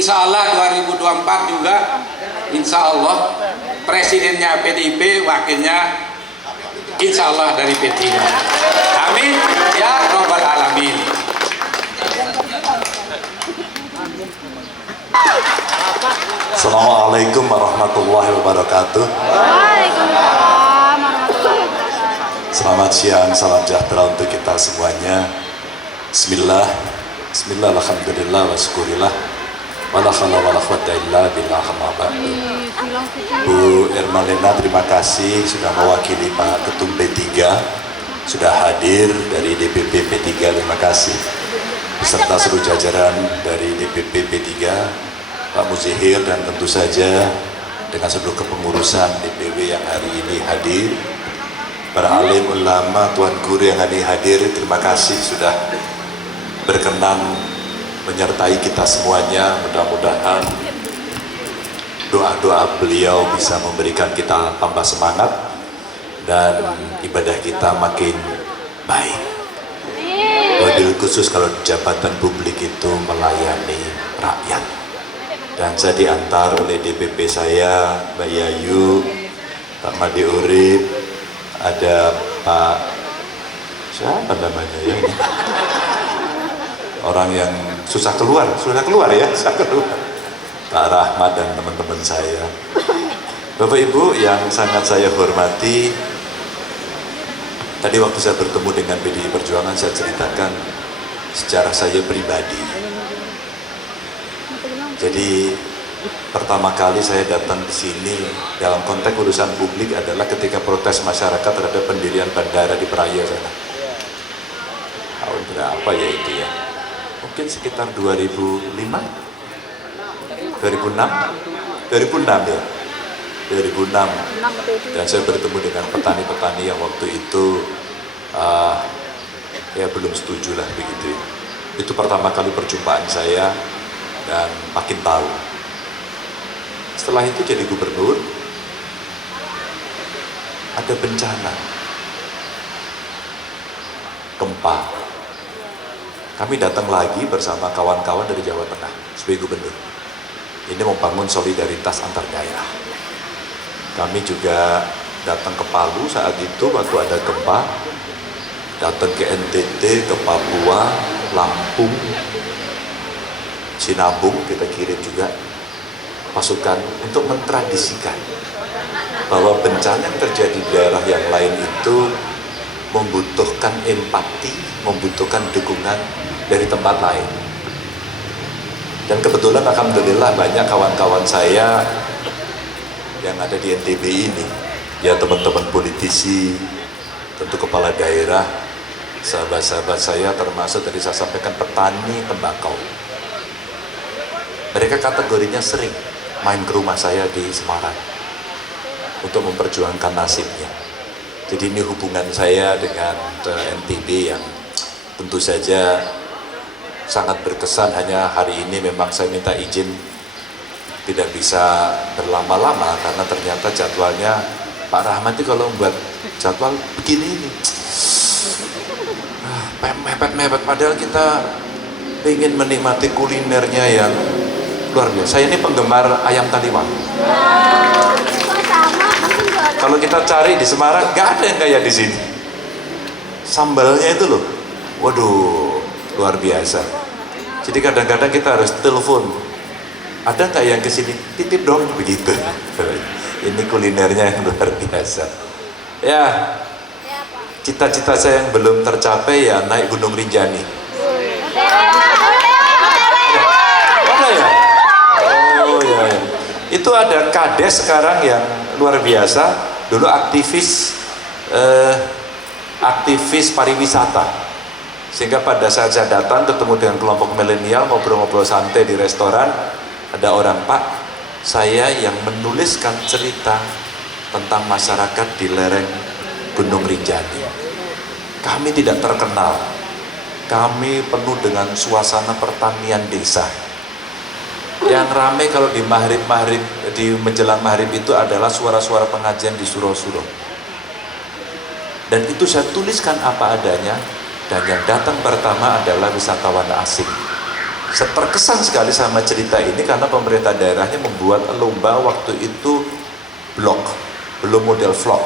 Insya Allah 2024 juga Insya Allah presidennya PDIP, wakilnya Insya Allah dari P3. Amin ya Rabbal Alamin. Assalamualaikum warahmatullahi wabarakatuh. Waalaikumsalam warahmatullahi wabarakatuh. Selamat siang, salam sejahtera untuk kita semuanya. Bismillah, Bismillah, alhamdulillah, wa syukurillah, wala khala wala quwwata illa billah. Bu Ermalena, terima kasih sudah mewakili Pak Ketum P3, sudah hadir dari DPP P3, terima kasih. Beserta seluruh jajaran dari DPP P3, Pak Muzihir, dan tentu saja dengan seluruh kepengurusan DPW yang hari ini hadir, para alim ulama, tuan guru yang hari ini hadir, terima kasih sudah berkenan menyertai kita semuanya. Mudah-mudahan doa-doa beliau bisa memberikan kita tambah semangat dan ibadah kita makin baik. Wabil khusus kalau jabatan publik itu melayani rakyat. Dan saya diantar oleh DPP saya, Mbak Yayu, Pak Made Urip, ada Pak siapa namanya ya ini? Orang yang susah keluar ya, susah keluar. Pak Rahmat dan teman-teman saya. Bapak Ibu yang sangat saya hormati, tadi waktu saya bertemu dengan PDI Perjuangan, saya ceritakan secara saya pribadi. Jadi pertama kali saya datang ke sini dalam konteks urusan publik adalah ketika protes masyarakat terhadap pendirian bandara di Praia sana. Tahun berapa ya itu ya? Mungkin sekitar 2005, 2006 ya, 2006. Dan saya bertemu dengan petani-petani yang waktu itu ya belum setuju lah begitu. Itu pertama kali perjumpaan saya dan makin tahu. Setelah itu jadi gubernur, ada bencana gempa. Kami datang lagi bersama kawan-kawan dari Jawa Tengah sebagai gubernur. Ini membangun solidaritas antar daerah. Kami juga datang ke Palu saat itu waktu ada gempa, datang ke NTT, ke Papua, Lampung, Sinabung, kita kirim juga pasukan untuk mentradisikan bahwa bencana yang terjadi di daerah yang lain itu membutuhkan empati, membutuhkan dukungan dari tempat lain. Dan kebetulan alhamdulillah banyak kawan-kawan saya yang ada di NTB ini, ya teman-teman politisi, tentu kepala daerah, sahabat-sahabat saya, termasuk tadi saya sampaikan petani tembakau. Mereka kategorinya sering main ke rumah saya di Semarang untuk memperjuangkan nasibnya. Jadi ini hubungan saya dengan NTB yang tentu saja sangat berkesan. Hanya hari ini memang saya minta izin tidak bisa berlama-lama karena ternyata jadwalnya Pak Rahmat itu kalau membuat jadwal begini ini mepet-mepet, padahal kita ingin menikmati kulinernya yang luar biasa. Saya ini penggemar ayam taliwang. Kalau kita cari di Semarang nggak ada yang kayak di sini. Sambalnya itu loh, waduh, luar biasa. Jadi kadang-kadang kita harus telepon, ada nggak yang kesini, titip dong, begitu. Ini kulinernya yang luar biasa. Ya, cita-cita saya yang belum tercapai ya naik Gunung Rinjani. Mana ya? Oh ya, ya. Itu ada kades sekarang yang luar biasa. Dulu aktivis pariwisata. Sehingga pada saat saya datang ketemu dengan kelompok milenial ngobrol-ngobrol santai di restoran, ada orang, Pak, saya yang menuliskan cerita tentang masyarakat di lereng Gunung Rinjani. Kami tidak terkenal, kami penuh dengan suasana pertanian desa. Yang ramai kalau di di menjelang maghrib itu adalah suara-suara pengajian di surau-surau. Dan itu saya tuliskan apa adanya, dan yang datang pertama adalah wisatawan asing. Saya terkesan sekali sama cerita ini karena pemerintah daerahnya membuat lomba waktu itu blog, belum model vlog.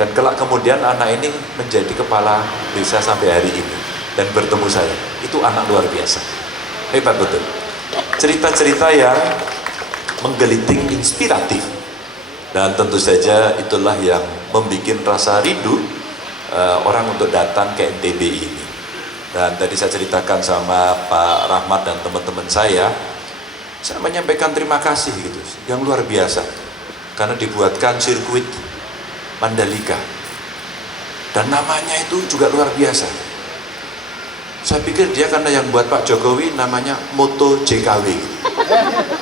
Dan kelak kemudian anak ini menjadi kepala desa sampai hari ini dan bertemu saya. Itu anak luar biasa, hebat betul. Cerita-cerita yang menggeliting, inspiratif, dan tentu saja itulah yang membuat rasa rindu orang untuk datang ke NTB ini. Dan tadi saya ceritakan sama Pak Rahmat dan teman-teman saya menyampaikan terima kasih gitu, yang luar biasa, karena dibuatkan sirkuit Mandalika, dan namanya itu juga luar biasa. Saya pikir dia karena yang buat Pak Jokowi namanya Moto JKW,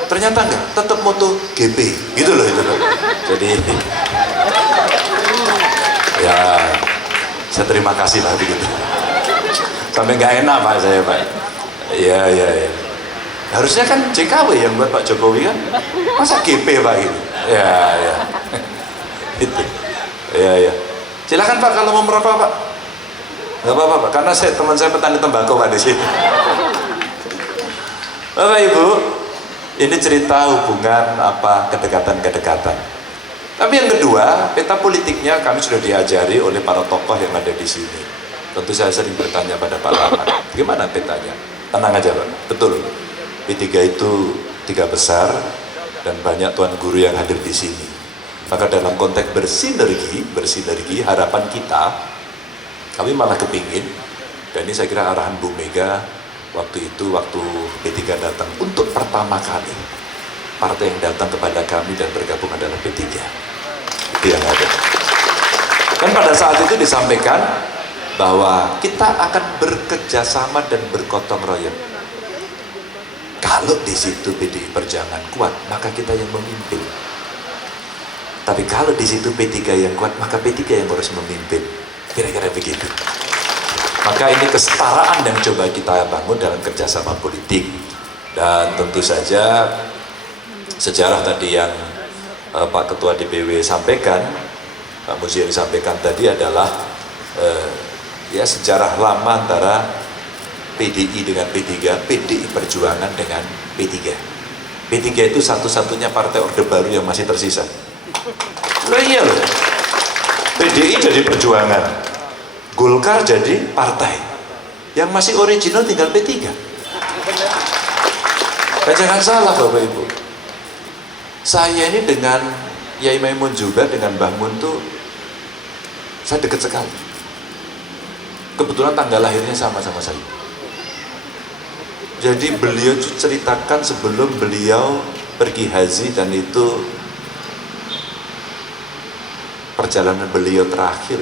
ternyata enggak, tetap Moto GP gitu loh itu. Jadi ya saya terima kasih lah begitu. Sampai nggak enak Pak saya, Pak. Iya. Harusnya kan JKW yang buat Pak Jokowi kan, masa GP Pak gitu. Ya. Itu. Ya. Silakan Pak kalau mau merokok Pak. Nggak apa-apa Pak, karena teman saya petani tembakau Pak di sini. Bapak Ibu, ini cerita hubungan kedekatan. Tapi yang kedua, peta politiknya kami sudah diajari oleh para tokoh yang ada di sini. Tentu saya sering bertanya pada Pak Rahmat, gimana petanya? Tenang aja Pak, betul. P3 itu 3 besar dan banyak tuan guru yang hadir di sini. Maka dalam konteks bersinergi, harapan kita, kami malah kepingin, dan ini saya kira arahan Bu Mega waktu P3 datang untuk pertama kali, partai yang datang kepada kami dan bergabung adalah P3. Itu yang ada. Dan pada saat itu disampaikan bahwa kita akan bekerja sama dan bergotong royong. Kalau di situ PDI Perjuangan kuat, maka kita yang memimpin. Tapi kalau di situ P3 yang kuat, maka P3 yang harus memimpin. Kira-kira begitu. Maka ini kesetaraan yang coba kita bangun dalam kerjasama politik. Dan tentu saja sejarah tadi yang Pak Ketua DPW sampaikan, Pak Muzyari sampaikan tadi adalah ya sejarah lama antara PDI dengan P3, PDI Perjuangan dengan P3. P3 itu satu-satunya partai Orde Baru yang masih tersisa. Loh iya loh. PDI jadi Perjuangan, Golkar jadi partai, yang masih original tinggal P3. Dan jangan salah Bapak Ibu, saya ini dengan Yai Maimun juga, dengan Mbah Mun tuh saya dekat sekali. Kebetulan tanggal lahirnya sama-sama saya. Jadi beliau ceritakan sebelum beliau pergi haji, dan itu perjalanan beliau terakhir.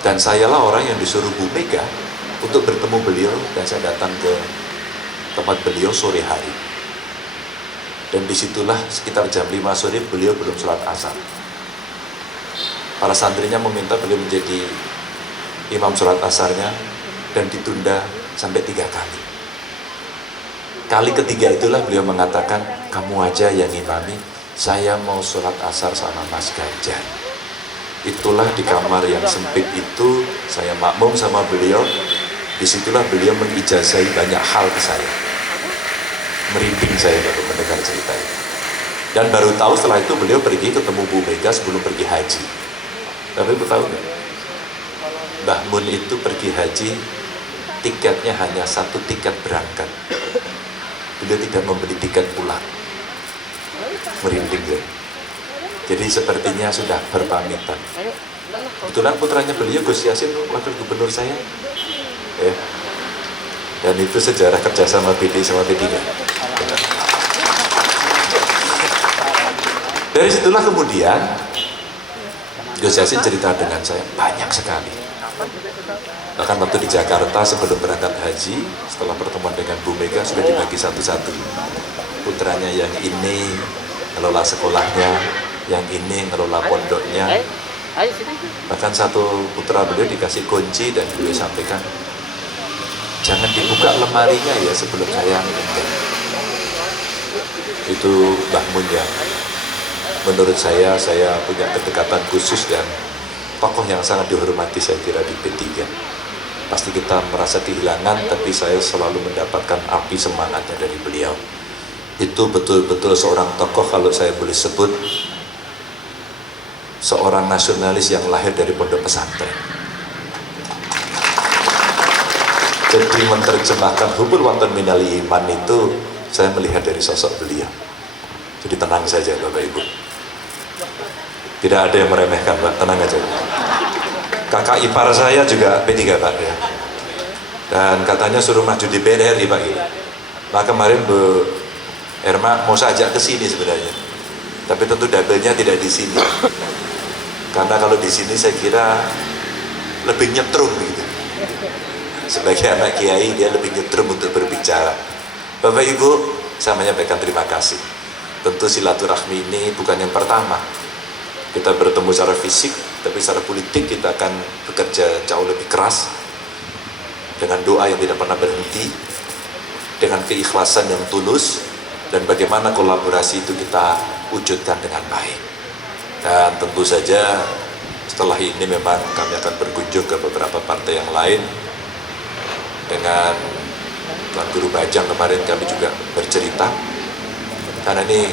Dan sayalah orang yang disuruh Bu Mega untuk bertemu beliau, dan saya datang ke tempat beliau sore hari. Dan disitulah sekitar jam 5 sore beliau belum sholat asar. Para santrinya meminta beliau menjadi imam sholat asarnya, dan ditunda sampai 3 kali. Kali ketiga itulah beliau mengatakan, kamu aja yang imami, saya mau sholat asar sama Mas Ganjar. Itulah di kamar yang sempit itu, saya makmum sama beliau. Disitulah beliau mengijazahi banyak hal ke saya. Merinding saya baru mendengar cerita itu. Dan baru tahu setelah itu beliau pergi ketemu Bu Mega sebelum pergi haji. Tapi Ibu tahu nggak? Mbah Mun itu pergi haji, tiketnya hanya 1 tiket berangkat. Beliau tidak membeli tiket pulang. Merinding ya. Jadi sepertinya sudah berpamitan. Kebetulan putranya beliau Gus Yasin, wakil gubernur saya. Ya. Dan itu sejarah kerjasama PD sama PD. Dari situlah kemudian Gus Yasin cerita dengan saya banyak sekali. Bahkan waktu di Jakarta sebelum berangkat haji, setelah pertemuan dengan Bu Mega sudah dibagi satu-satu. Putranya yang ini ngelola sekolahnya, yang ini ngelola pondoknya. Bahkan satu putra beliau dikasih kunci dan beliau sampaikan, jangan dibuka lemarinya ya sebelum saya meninggal. Itu Mbah Mun ya. Menurut saya punya kedekatan khusus dan tokoh yang sangat dihormati saya kira di P3. Pasti kita merasa kehilangan, tapi saya selalu mendapatkan api semangatnya dari beliau. Itu betul-betul seorang tokoh, kalau saya boleh sebut, seorang nasionalis yang lahir dari pondok pesantren. Jadi menerjemahkan hubul watan minal iman itu saya melihat dari sosok beliau. Jadi tenang saja Bapak Ibu. Tidak ada yang meremehkan Pak, tenang aja. Kakak ipar saya juga P3 Pak ya. Dan katanya suruh maju di PNRI Pak gitu. Nah kemarin Bu Erma mau saya ajak ke sini sebenarnya. Tapi tentu double-nya tidak di sini. Karena kalau di sini saya kira lebih nyetrum gitu. Sebagai anak kiai dia lebih nyetrum untuk berbicara. Bapak Ibu, saya menyampaikan terima kasih. Tentu silaturahmi ini bukan yang pertama. Kita bertemu secara fisik, tapi secara politik kita akan bekerja jauh lebih keras dengan doa yang tidak pernah berhenti, dengan keikhlasan yang tulus, dan bagaimana kolaborasi itu kita wujudkan dengan baik. Dan tentu saja setelah ini memang kami akan berkunjung ke beberapa partai yang lain. Dengan Tuan Guru Bajang kemarin kami juga bercerita, karena ini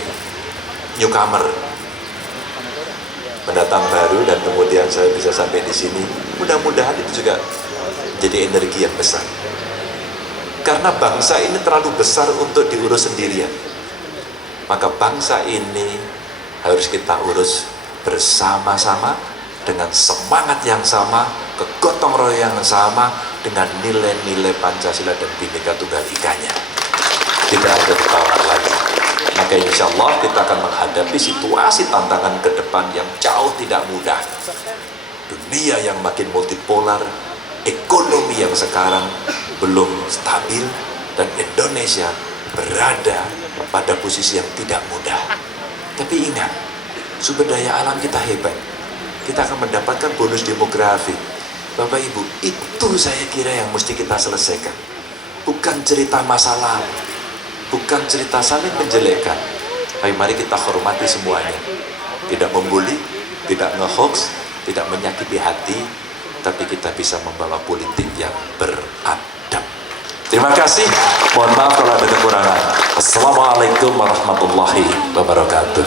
newcomer, pendatang baru, dan kemudian saya bisa sampai di sini. Mudah-mudahan itu juga jadi energi yang besar. Karena bangsa ini terlalu besar untuk diurus sendirian. Maka bangsa ini harus kita urus bersama-sama dengan semangat yang sama, kegotong royong yang sama, dengan nilai-nilai Pancasila dan Bhinneka Tunggal Ika-nya. Tidak ada tawar lagi. Maka insya Allah kita akan menghadapi situasi tantangan ke depan yang jauh tidak mudah. Dunia yang makin multipolar, ekonomi yang sekarang belum stabil, dan Indonesia berada pada posisi yang tidak mudah. Tapi ingat, sumber daya alam kita hebat. Kita akan mendapatkan bonus demografi. Bapak Ibu, itu saya kira yang mesti kita selesaikan. Bukan cerita masa lalu, bukan cerita saling menjelekkan. Ayo mari kita hormati semuanya. Tidak membuli, tidak nge-hoax, tidak menyakiti hati, tapi kita bisa membawa politik yang beradab. Terima kasih. Mohon maaf kalau ada kekurangan. Assalamualaikum warahmatullahi wabarakatuh.